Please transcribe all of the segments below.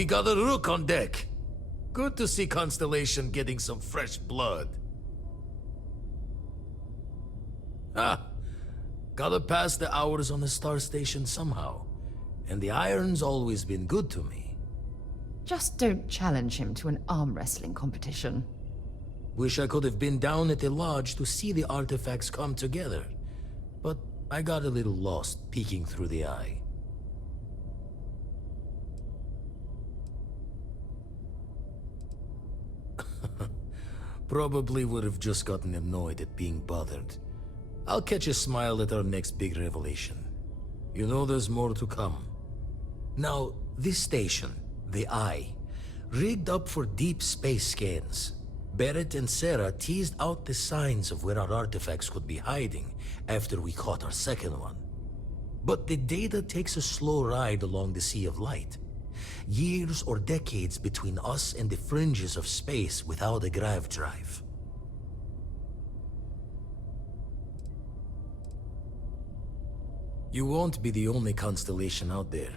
We got a rook on deck. Good to see Constellation getting some fresh blood. Ah, gotta pass the hours on the star station somehow. And the iron's always been good to me. Just don't challenge him to an arm wrestling competition. Wish I could have been down at the lodge to see the artifacts come together. But I got a little lost peeking through the eye. Probably would have just gotten annoyed at being bothered. I'll catch a smile at our next big revelation. You know there's more to come. Now, this station, the Eye, rigged up for deep space scans. Barrett and Sarah teased out the signs of where our artifacts could be hiding after we caught our second one. But the data takes a slow ride along the Sea of Light. Years or decades between us and the fringes of space without a grav drive. You won't be the only constellation out there.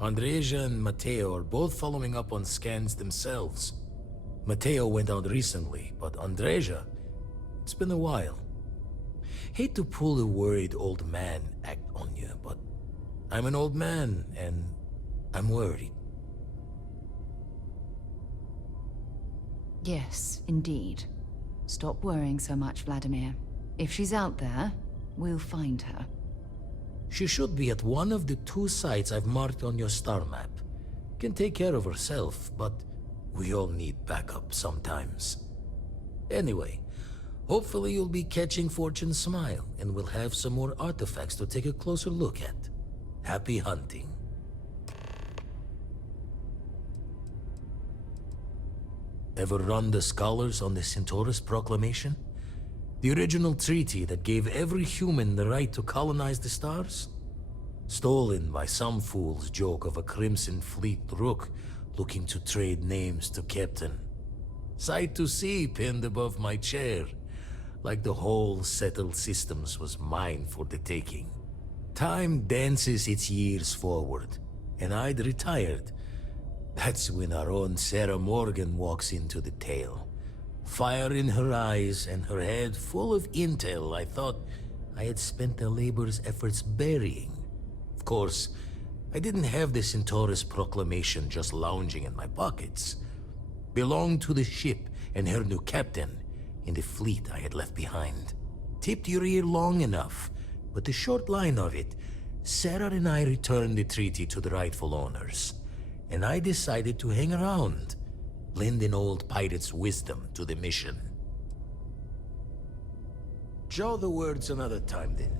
Andreja and Matteo are both following up on scans themselves. Matteo went out recently, but Andreja, it's been a while. Hate to pull a worried old man act on you, but I'm an old man and I'm worried. Yes, indeed. Stop worrying so much, Vladimir. If she's out there, we'll find her. She should be at one of the 2 sites I've marked on your star map. Can take care of herself, but we all need backup sometimes. Anyway, hopefully you'll be catching Fortune's smile and we'll have some more artifacts to take a closer look at. Happy hunting. Ever run the scholars on the Centaurus Proclamation? The original treaty that gave every human the right to colonize the stars? Stolen by some fool's joke of a Crimson Fleet rook looking to trade names to Captain. Sight to see pinned above my chair, like the whole settled systems was mine for the taking. Time dances its years forward, and I'd retired. That's when our own Sarah Morgan walks into the tale. Fire in her eyes and her head full of intel I thought I had spent the labor's efforts burying. Of course, I didn't have the Centaurus Proclamation just lounging in my pockets. Belonged to the ship and her new captain in the fleet I had left behind. Tipped your ear long enough, but the short line of it, Sarah and I returned the treaty to the rightful owners, and I decided to hang around. Lend an old pirate's wisdom to the mission. Jaw the words another time, then.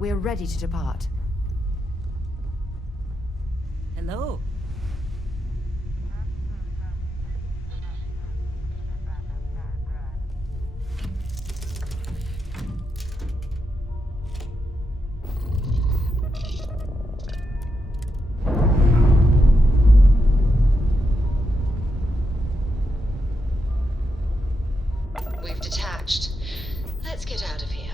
We're ready to depart. Hello. We've detached. Let's get out of here.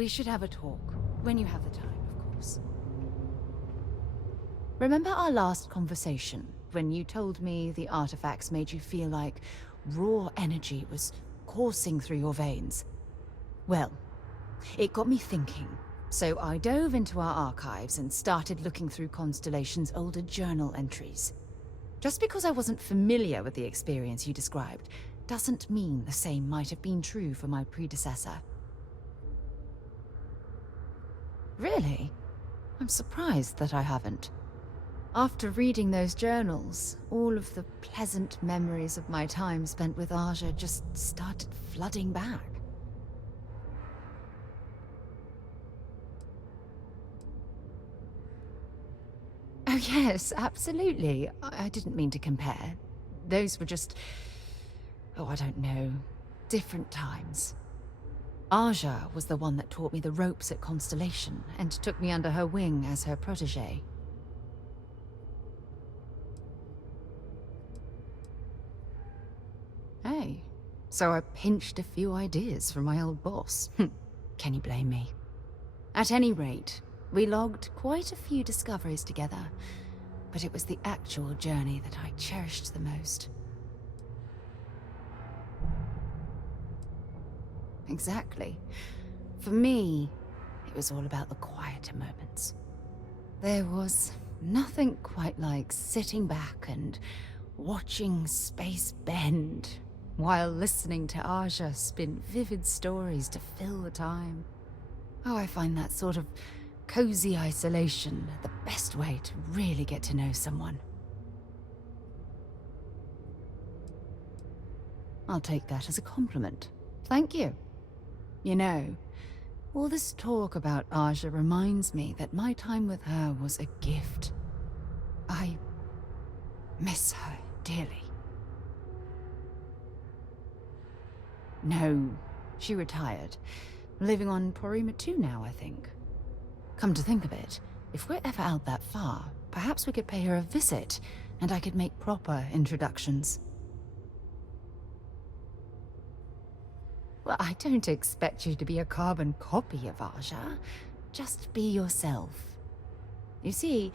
We should have a talk. When you have the time, of course. Remember our last conversation, when you told me the artifacts made you feel like raw energy was coursing through your veins? Well, it got me thinking. So I dove into our archives and started looking through Constellation's older journal entries. Just because I wasn't familiar with the experience you described, doesn't mean the same might have been true for my predecessor. Really? I'm surprised that I haven't. After reading those journals, all of the pleasant memories of my time spent with Aja just started flooding back. Oh yes, absolutely. I didn't mean to compare. Those were just... oh, I don't know. Different times. Aja was the one that taught me the ropes at Constellation and took me under her wing as her protege. Hey, so I pinched a few ideas from my old boss. Can you blame me? At any rate, we logged quite a few discoveries together, but it was the actual journey that I cherished the most. Exactly. For me, it was all about the quieter moments. There was nothing quite like sitting back and watching space bend while listening to Aja spin vivid stories to fill the time. Oh, I find that sort of cozy isolation the best way to really get to know someone. I'll take that as a compliment. Thank you. You know, all this talk about Aja reminds me that my time with her was a gift. I miss her dearly. No, she retired. Living on Porima 2 now, I think. Come to think of it, if we're ever out that far, perhaps we could pay her a visit, and I could make proper introductions. Well, I don't expect you to be a carbon copy of Aja. Just be yourself. You see,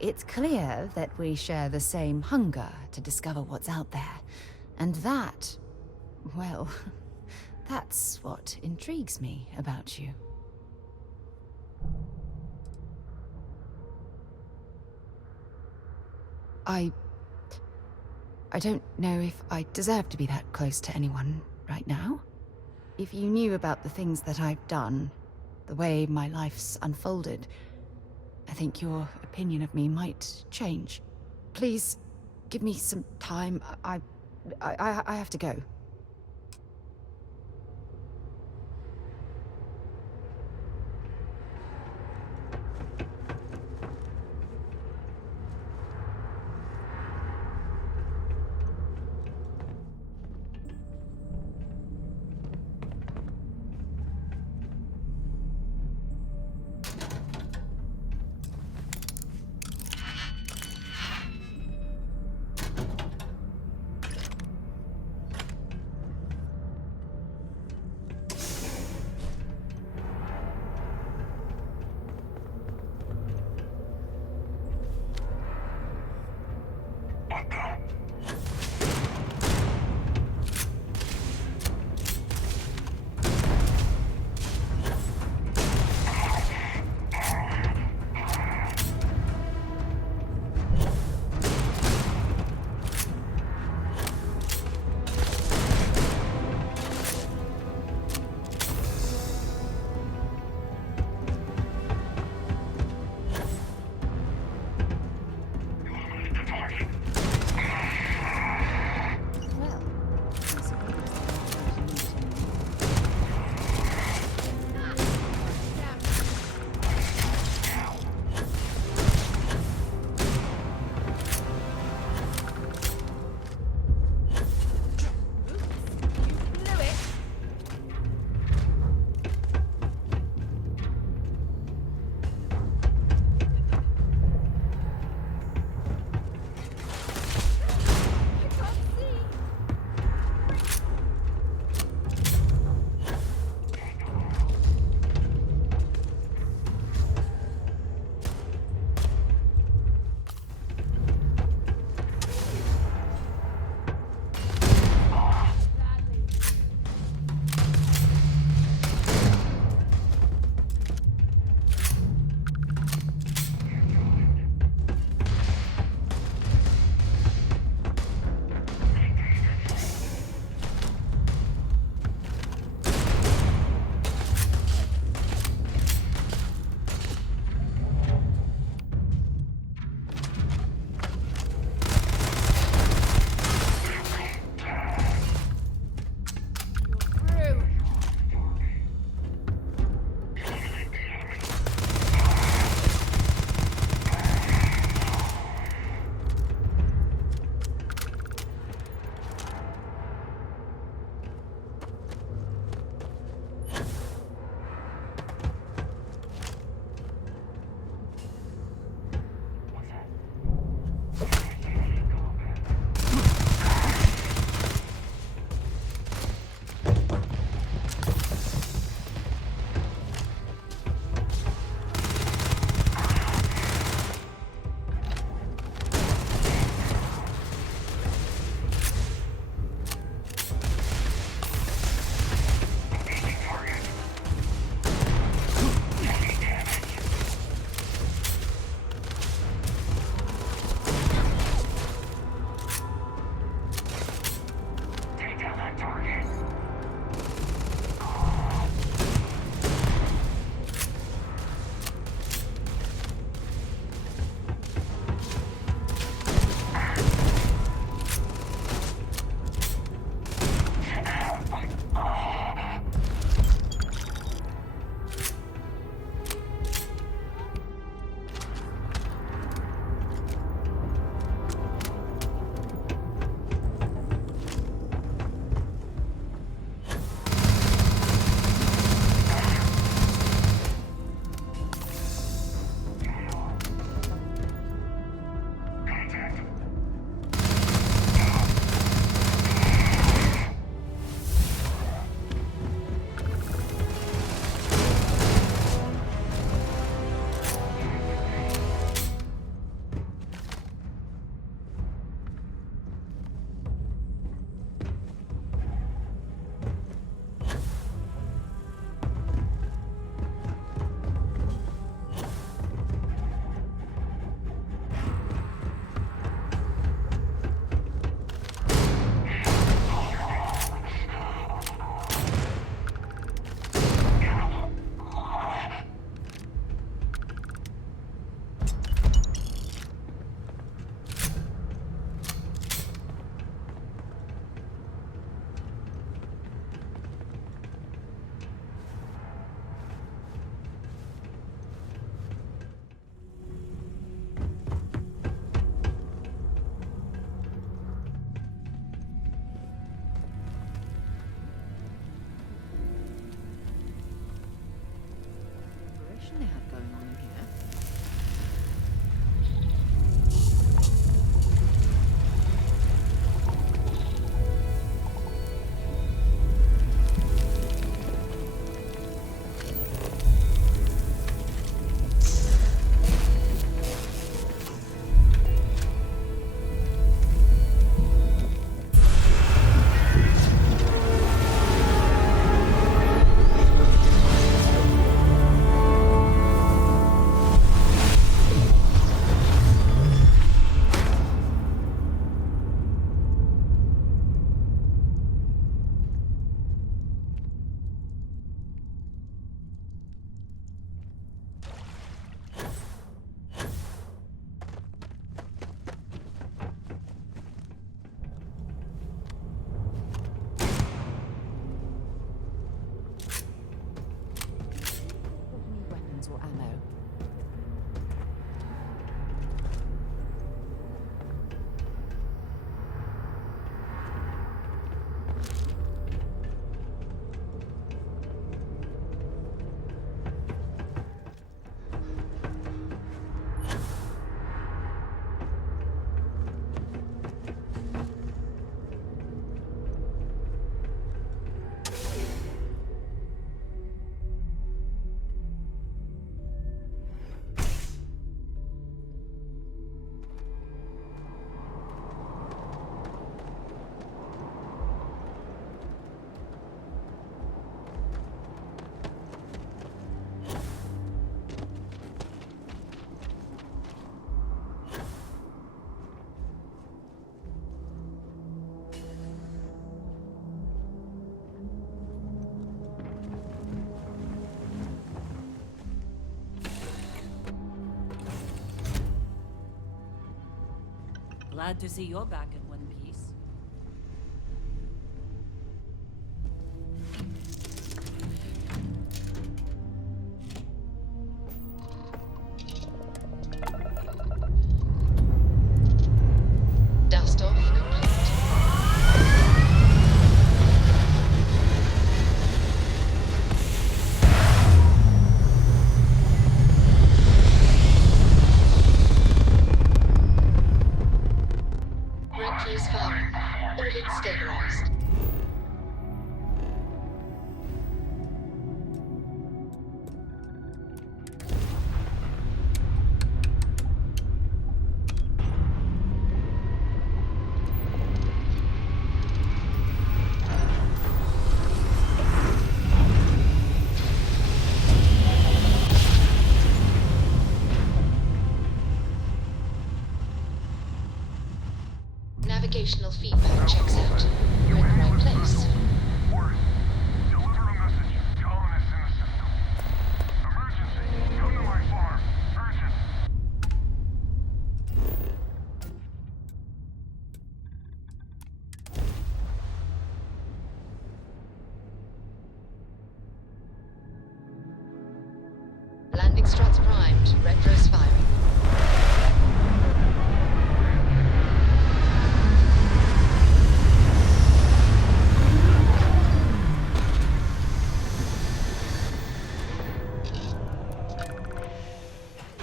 it's clear that we share the same hunger to discover what's out there. And that, well, that's what intrigues me about you. I don't know if I deserve to be that close to anyone right now. If you knew about the things that I've done, the way my life's unfolded, I think your opinion of me might change. Please, give me some time. I have to go. they had going on in here. Weapons or ammo. Glad to see you're back in one piece. Dust off complete. Breakthroughs firing. Orbit stabilized. Navigational feedback checks out. We're in the right place. Deliver a message to colonists in the system. Emergency! Come to my farm. Urgent! Landing struts primed. Retros firing.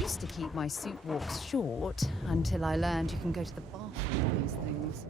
Used to keep my suit walks short until I learned you can go to the bathroom with these things.